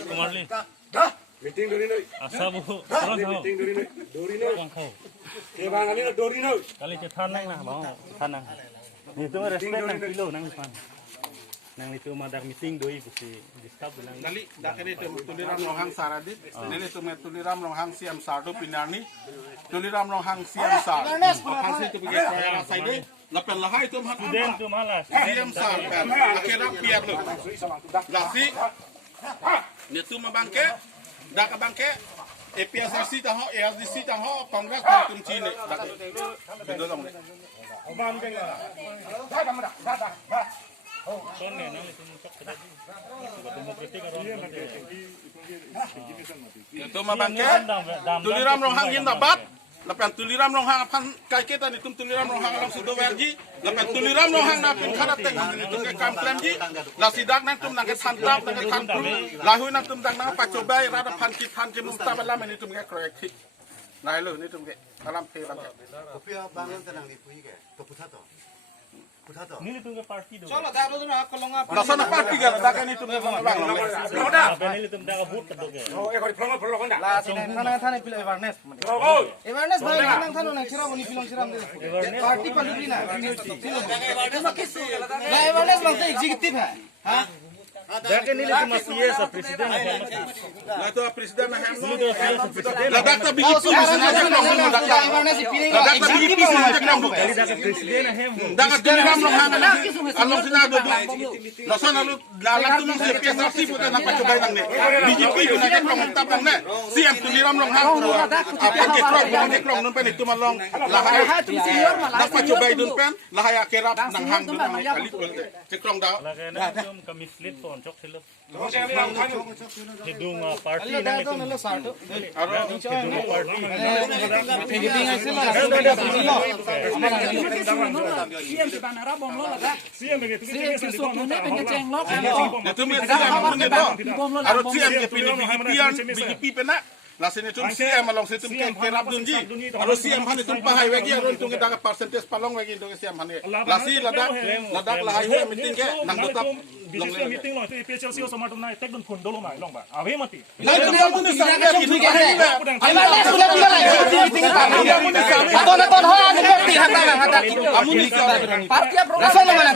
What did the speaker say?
Kumarli. Meeting dori noi. Asabu. Meeting dori noi. Dori noi. Kebang kali na dori noi. Kali cetan nang nah, mau cetan nang. Itu respect nang kilo nang pan. Nang itu madak meeting doi busi distab bilang. Kali dak ini tuliram longhang saradit. Nili tu tuliram longhang siam sardo pinani. Tuliram longhang siam sar. Pasi tu pergi kaya side. Lapel lahai tu hang. Student tu malas. Siam sar kan. Akhirnya piar lu. Lasi. Ni tu mabangke. Dak bangke. PHLC tahu, ARDC tahu, Kongres tahu Cina. Betul dong. Sonne nang itu muncak tadi. Bertemu kritik orang. Itu mabangke. Tuliram longhang yin dapat. Lepas tuliram longhang apan kai kita ni tuliram longhang alam sudo verji. Lepas tuliram longhang na pin kharat teng itu ke kam klemji. La sidak nang tum nang ke santap nang ke tanpru. Lahu nang tum nang nang pacobai rada pan kit pan ke mustabalam ni tum ke korrektif. Nah lo ni tum ke alam pe bang. Kopi bangun tenang di puji ke. Keputat to. Ini tu ke party do. Soalnya dah tu nak kalau ngap. Dah sana party kan, dah kan itu bang. Ini tu dah kabut tu ke. Oh, ekor pelong pelong kan. Lah sini thana pilih awareness. Awareness baik nang thano nang siram ni pilong siram de. Party palu na. Lah awareness bang tu executive hai. Ha? Dah kan ini cuma CS presiden. Lah tu presiden macam Ini tu CS presiden. lah dah tak begitu misalnya nak dah Awareness pilih dah tak begitu misalnya nak Kali dah presiden hem. dah tak tuliram longhang lah. Along sina do. Lah sana lu lalang tu nang PHLC pun nak pacobai nang ni. BJP pun nak kekrong tap nang ni. Siam tuliram longhang pun. Apa kekrong nun pen itu malong. Lah nak pacobai dun pen. Lah ya kerap nang hang dun kali kekrong dah. Lah kena tu kami split pon cok silap. Hidung party Lah nang tu itu. nalo sarto. Hidung party. Tinggi sih lah. Ada pilih. Siam di bandara bom lo lah. Siam begitu. Siam kesuapnya pengeceng lo. Itu harus siam ke BJP penak. Lah sini tu siam malong situ ke kerap dunji. Harus siam han itu pahai lagi harus tunggu daga percentage palong lagi tunggu siam han. Lah si ladak lah highway meeting ke nang tetap long meeting lo itu PHLC sama tu naik tek dun kun dulu mai long ba. Awe mati. Lah itu dia pun sangat itu Awareness sudah meeting itu. Atau nonton ho ada berarti hata. Party